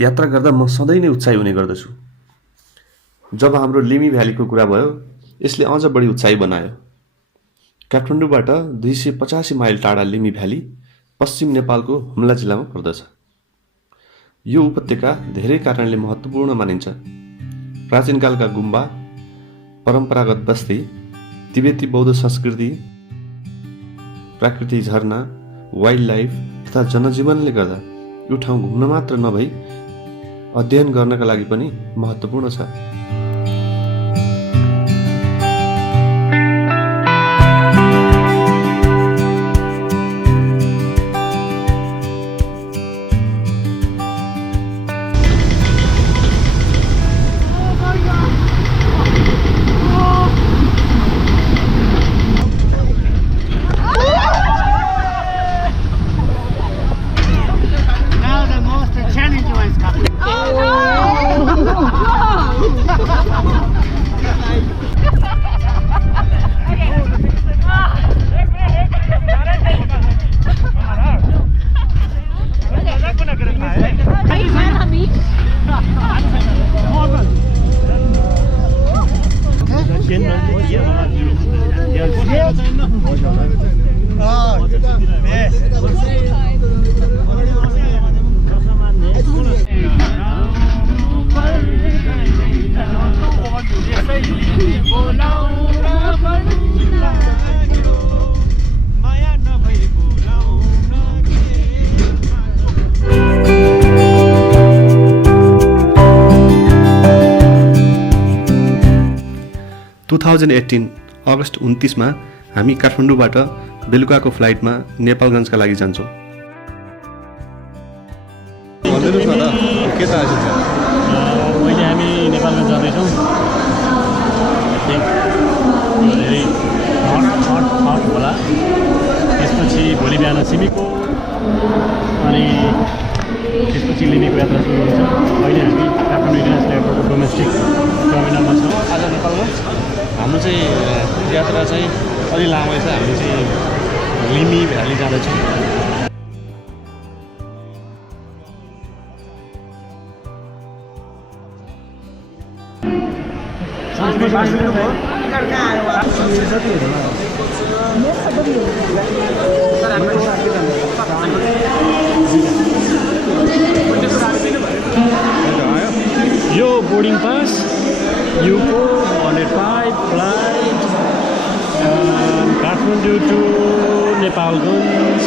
यात्रा गर्दा म सधैँ नै उत्साही हुने गर्दछु। जब हाम्रो लिमी भ्यालीको कुरा भयो, यसले अझ बढी उत्साही बनायो। काठमाडौँबाट 285 माइल टाढा लिमी भ्याली पश्चिम नेपालको हुम्ला जिल्लामा पर्दछ। यो उपत्यका धेरै कारणले महत्त्वपूर्ण मानिन्छ। प्राचीनकालका गुम्बा, परम्परागत बस्ती, तिब्बती बौद्ध संस्कृति, प्राकृतिक झरना, वाइल्ड लाइफ तथा जनजीवनले गर्दा यो ठाउँ घुम्न मात्र नभई अध्ययन गर्नका लागि पनि महत्त्वपूर्ण छ। अगस्ट 29 हामी काठमाडौँबाट बेलुकाको फ्लाइटमा नेपालगञ्जका लागि जान्छौँ। अहिले हामी नेपालगञ्ज जाँदैछौँ। धेरै हट होला। त्यसपछि भोलि बिहान सिमीको अनि त्यसपछि लिमीको यात्रा सुरु हुन्छ। अहिले हामी काठमाडौँ इन्टरनेसनल एयरपोर्टको डोमेस्टिक टर्मिनलमा छौँ। आज नेपालगञ्ज हाम्रो चाहिँ यात्रा चाहिँ अलि लामै छ। हामी चाहिँ लिमी भ्याली जाँदैछौँ। यो बोर्डिङ पास युको 105 फ्लाइट काठमाडौँ टु नेपालगञ्ज।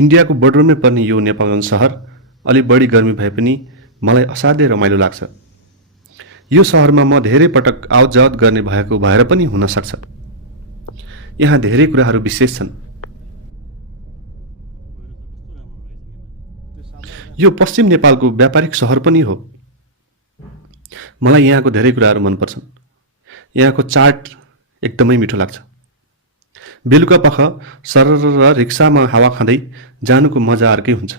इन्डियाको बोर्डरमै पर्ने यो नेपालगञ्ज सहर अलि बढी गर्मी भए पनि मलाई असाध्यै रमाइलो लाग्छ। यो सहरमा म धेरै पटक आवत जावत गर्ने भएको भएर पनि हुन सक्छ। यहाँ धेरै कुराहरू विशेष छन्। यो पश्चिम नेपालको व्यापारिक सहर पनि हो। मलाई यहाँको धेरै कुराहरू मनपर्छन्। यहाँको चाट एकदमै मिठो लाग्छ। बेलुका पख सरर रिक्सामा हावा खाँदै जानुको मजा अर्कै हुन्छ।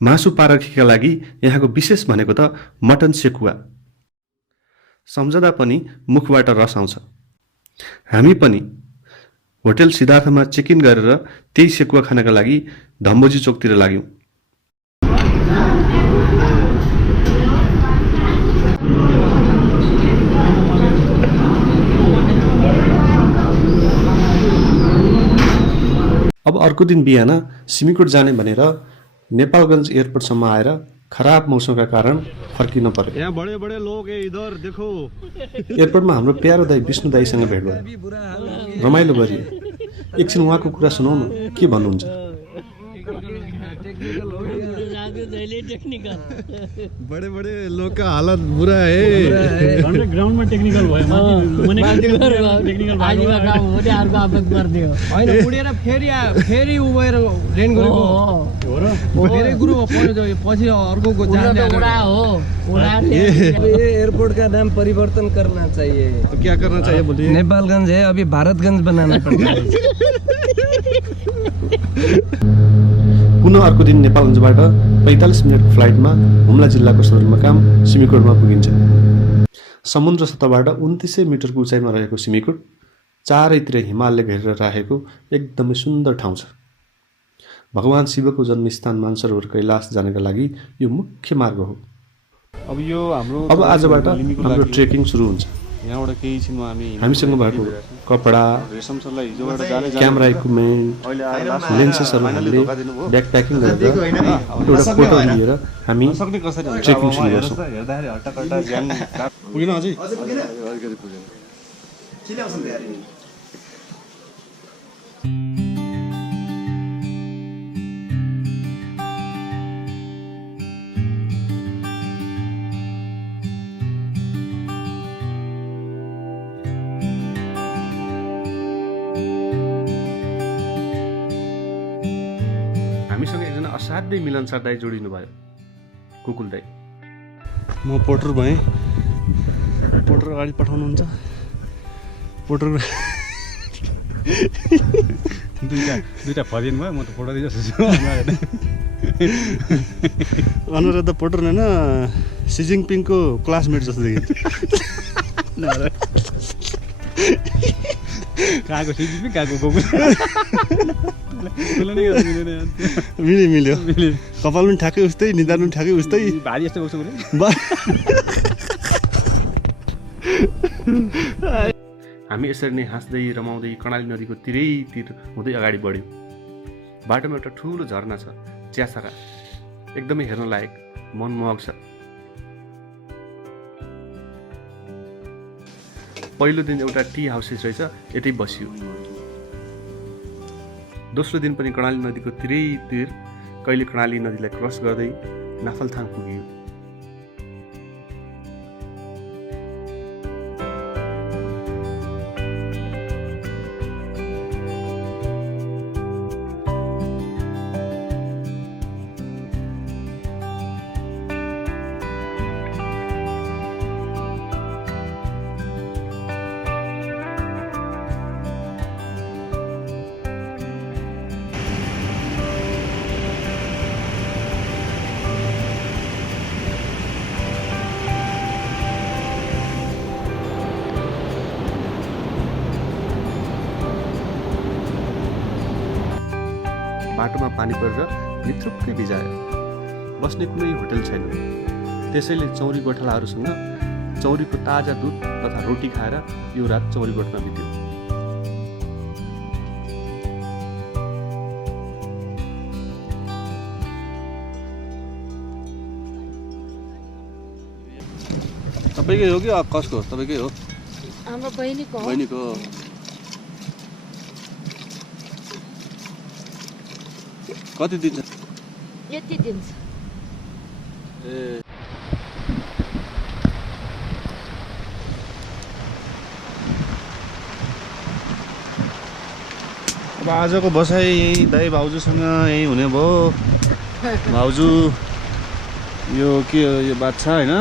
मासु पारखीका लागि यहाँको विशेष भनेको त मटन सेकुवा। सम्झदा पनि मुखबाट रस आउँछ। हामी पनि होटल सिद्धार्थमा चेक इन गरेर त्यही सेकुवा खानका लागि धम्बोजी चोकतिर लाग्यौं। अब अर्को दिन बिहान सिमीकोट जाने भनेर नेपालगञ्ज एयरपोर्टसम्म आएर खराब मौसमका कारण फर्किन पर्यो। यहाँ बड़े बड़े लोग है इधर देखो। एयरपोर्टमा हाम्रो प्यारो दाई विष्णु दाईसँग भेट भयो। रमाइलो गरियो। एकछिन उहाँको कुरा सुनौ न, के भन्नुहुन्छ? बड़े बड़े लोग का हालत बुरा है। ग्राउन्ड में टेक्निकल भयो टेक्निकल आजीमा काम हो नि अर्को आपत गर्दियो हैन उडेर फेरि उभेर रेन गरेको हो र फेरि गुरु पछि अर्को को जाने उडा हो उडा एयरपोर्ट का नाम परिवर्तन करना चाहिए। तो क्या करना चाहिए बोलिए? नेपालगंज है अभी भारतगंज बनाना पड़ता है। पुनः अर्को दिन नेपालगञ्जबाट 45 मिनटको फ्लाइटमा हुम्ला जिल्लाको सदरमुकाम सिमीकोटमा पुगिन्छ। समुद्र सतहबाट 2900 मिटरको उचाइमा रहेको सिमीकोट चारैतिर हिमालले घेरेर राखेको एकदमै सुन्दर ठाउँ छ। भगवान शिवको जन्मस्थान मानसरोवर कैलाश जानका लागि यो मुख्य मार्ग हो। अब आजबाट हाम्रो ट्रेकिङ सुरु हुन्छ। यहाँबाट केही छिनमा हामीसँग भएको कपडा, क्यामेरा इक्विपमेन्ट, लेन्सेसहरू हामीले ब्याकप्याकिङ गरेर एउटा फोटो लिएर हामी ट्रेकिङ सुरु गर्छौँ। पुगेन अझै? हामीसँग एकजना असाध्यै मिलनसार दाई जोडिनु भयो, कुकुल दाई। म पोर्टर भएँ। पोर्टर अगाडि पठाउनुहुन्छ। पोर्टर दुईटा फदिन भयो, म त फोटो जस्तो छु। अनुराधा पोर्टर होइन, सी जिङपिङको क्लासमेट जस्तो देखिन्छ। कहाँको सिजिपी कहाँको कुकुर मिल्यो कपाल पनि ठ्याक्कै उस्तै, निधार पनि ठ्याक्कै उस्तै, भारी जस्तो गर्छु हामी यसरी नै हाँस्दै रमाउँदै कर्णाली नदीको तिरैतिर हुँदै अगाडि बढ्यौँ। बाटोमा एउटा ठुलो झरना छ, च्यासारा, एकदमै हेर्न लायक, मनमोहक छ। पहिलो दिन एउटा टी हाउसेस रहेछ, यतै बसियो। दोस्रो दिन पनि कर्णाली नदीको तिरैतिर कहिले कर्णाली नदीलाई क्रस गर्दै नाफलथाङ पुगियो। बाटोमा पानी परेर भित्रुक्कै भिजायो। बस्ने कुनै होटल छैन, त्यसैले चौरी गोठालाहरूसँग चौरीको ताजा दुध तथा रोटी खाएर यो रात चौरी गोठमा बित्यो। तपाईँकै हो कि कसको? तपाईँकै हो? हाम्रो बहिनीको हो। बहिनीको। कति दिन्छ? यति दिन्छ। ए अब आजको बसाइ यही दाइ भाउजूसँग यही हुने भयो। भाउजू यो के यो बात छ होइन?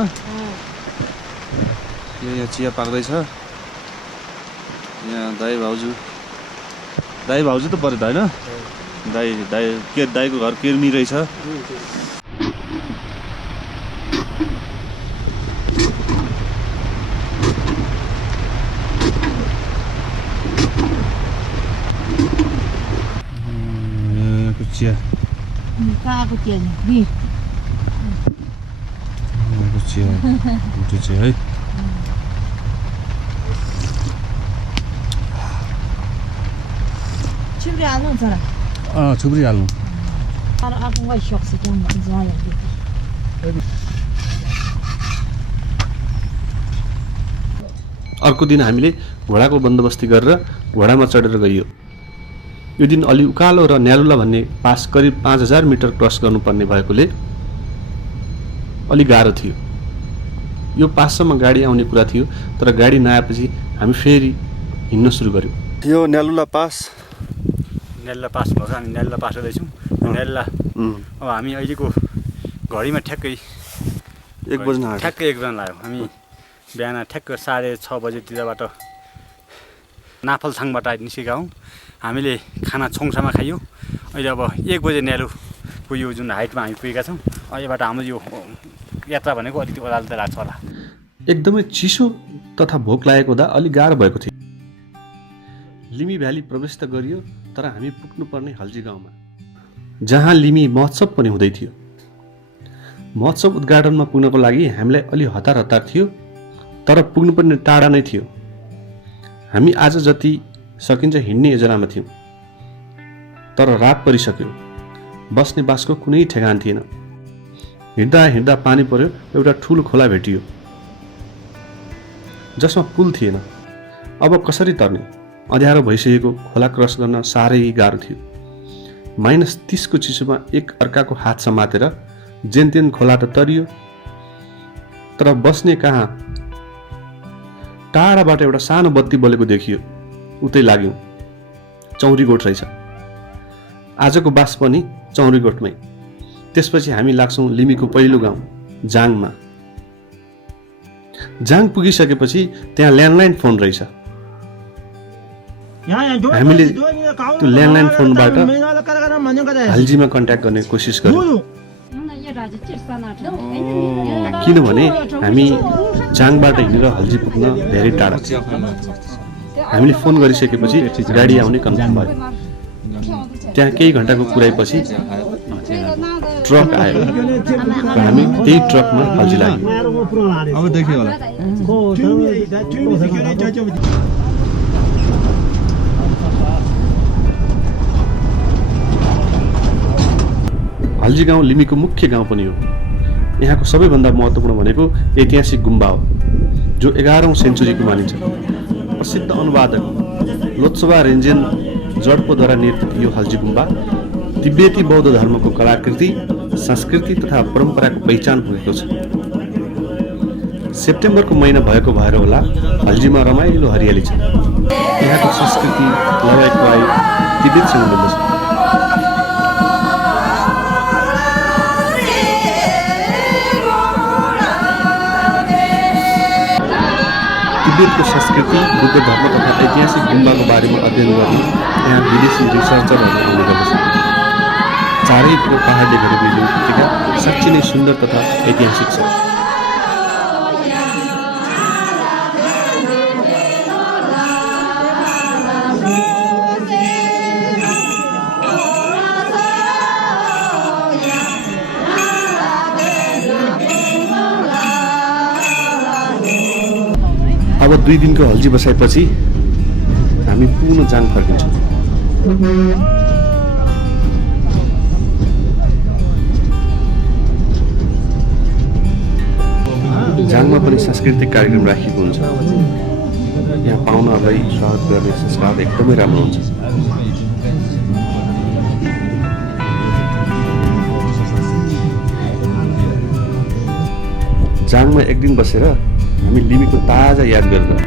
यो यहाँ चिया पाक्दैछ। यहाँ दाइ भाउजू त पऱ्यो त होइन? दाइको घर किर्मी रहेछ। चिया कहाँको चिया नि चिया भुटे चिया है। छिप्री हाल्नुहुन्छ र छुप्री हाल्नु। अर्को वही सक्छ क्या अर्को दिन हामीले घोडाको बन्दोबस्ती गरेर घोडामा चढेर गइयो। यो दिन अलि उकालो र न्यालुला भन्ने पास करिब 5000 मिटर क्रस गर्नुपर्ने भएकोले अलि गाह्रो थियो। यो पाससम्म गाडी आउने कुरा थियो, तर गाडी नआएपछि हामी फेरि हिँड्न सुरु गर्यौँ। यो न्यालुला पास नेल्ला पास भएको छ। हामी नेल्ला पास हुँदैछौँ। नेल्ला अब हामी अहिलेको घडीमा ठ्याक्कै 1 बज्न आँट्यो। ठ्याक्कै 1 बज्न लाग्यो। हामी बिहान ठ्याक्क 6:30 बजेतिरबाट नाफलछाङबाट निस्केका हौँ। हामीले खाना छोङसामा खाइयो। अहिले अब 1 बजे न्यालुको यो जुन हाइटमा हामी पुगेका छौँ। अहिलेबाट हाम्रो यो यात्रा भनेको अलिकति ओह्रालो त लाग्छ होला। एकदमै चिसो तथा भोक लागेको हुँदा अलि गाह्रो भएको थियो। लिमी भ्याली प्रवेश त गरियो, तर हामी पुग्नुपर्ने हल्जी गाउँमा, जहाँ लिमी महोत्सव पनि हुँदै थियो। महोत्सव उद्घाटनमा पुग्नको लागि हामीलाई अलि हतार थियो, तर पुग्नुपर्ने टाढा नै थियो। हामी आज जति सकिन्छ हिँड्ने योजनामा थियौँ, तर रात परिसक्यो। बस्ने बासको कुनै ठेगान थिएन। हिँड्दा हिँड्दा पानी पर्यो। एउटा ठुलो खोला भेटियो जसमा पुल थिएन। अब कसरी तर्ने? अँध्यारो भइसकेको खोला क्रस गर्न साह्रै गाह्रो थियो। -30 को चिसोमा एक अर्काको हात समातेर जेनतेन खोला त तरियो, तर बस्ने कहाँ? टाढाबाट एउटा सानो बत्ती बलेको देखियो। उतै लाग्यौँ। चौरीगोठ रहेछ। आजको बास पनि चौरीगोठमै। त्यसपछि हामी लाग्छौँ लिमीको पहिलो गाउँ जाङमा। जाङ पुगिसकेपछि त्यहाँ ल्यान्डलाइन फोन रहेछ। हामीले त्यो ल्यान्डलाइन फोनबाट हल्जीमा कन्ट्याक्ट गर्ने कोसिस गर्यौँ, किनभने हामी जाङबाट हिँडेर हल्जी पुग्न धेरै टाढा। हामीले फोन गरिसकेपछि गाडी आउने कन्फर्म भयो। त्यहाँ केही घन्टाको कुराइपछि ट्रक आयो र हामी त्यही ट्रकमा हल्जी लाग्यौँ। अब देखियो होला। हल्जी गाउँ लिमीको मुख्य गाउँ पनि हो। यहाँको सबैभन्दा महत्त्वपूर्ण भनेको ऐतिहासिक गुम्बा हो, जो 11औं सेन्चुरीको मानिन्छ। प्रसिद्ध अनुवादक लोत्सवा रेन्जेन जडपोद्वारा निर्मित यो हल्जी गुम्बा तिब्बती बौद्ध धर्मको कलाकृति, संस्कृति तथा परम्पराको पहिचान पुगेको छ। सेप्टेम्बरको महिना भएको भएर होला हल्जीमा रमाइलो हरियाली छ। यहाँको संस्कृति लवाई खुवाई तिब्बतसँग मिल्दछ। तिब्बतको संस्कृति, बुद्ध धर्म तथा ऐतिहासिक गुम्बाको बारेमा अध्ययन गर्ने यहाँ विदेशी रिसर्चरहरू आउने गर्दछन्। चारैको पहाडले घेरिएको उपत्यका साँच्चै नै सुन्दर तथा ऐतिहासिक छ। अब 2 दिनको हल्जी बसाएपछि हामी पुनः जाङ फर्किन्छौँ। जाङमा पनि सांस्कृतिक कार्यक्रम राखिएको हुन्छ। यहाँ पाहुनाहरूलाई स्वागत गर्ने संस्कार एकदमै राम्रो हुन्छ। जाङमा 1 दिन बसेर हामी लिमीको ताजा याद गरेर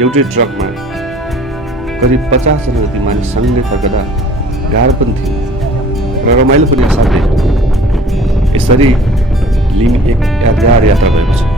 एउटै ट्रकमा करिब 50 जना जति मानिस सँगै फर्कदा गाह्रो पनि थियो र रमाइलो पनि असाध्यै। यसरी लिमी एक यादगार यात्रा भएको छ।